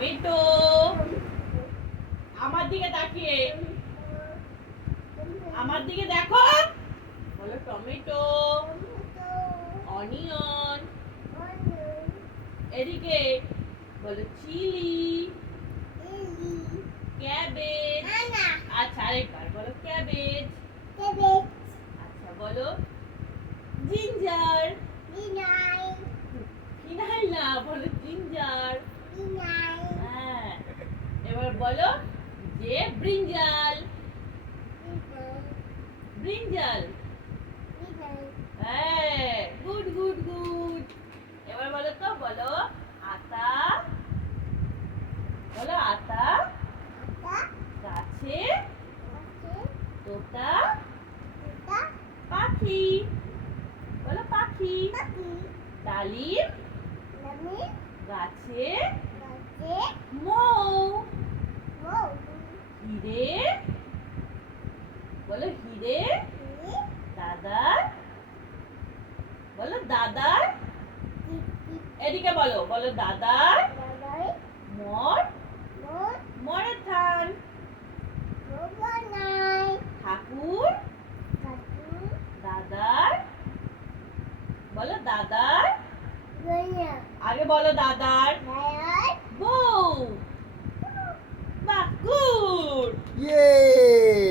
Tomato. আমার দিকে তাকিয়ে, আমার দিকে দেখো, বলো টমেটো। অনিয়ন। এদিকে বলো চিলি। ক্যাবেজ। আচ্ছা আরেকবার বলো ক্যাবেজ। আচ্ছা বলো জিঞ্জার। ফিনাইল না, বলো জিঞ্জার। হ্যাঁ, এবার বলো যে ব্রিঞ্জাল। ব্রিঞ্জাল। হ্যাঁ, গুড গুড গুড। এবার বলো তো, বলো আতা। বলো আতা। গাছে তোতা পাখি। বলো পাখি। ডালিম গাছে মৌ। হিরে। বলো হিরে দাদার। বলো দাদার। এদিকে বলো, বলো দাদার মর মরের থান। ঠাকুর দাদার। বলো দাদার। আগে বলো দাদার বউ। বাহ, গুড। Yay!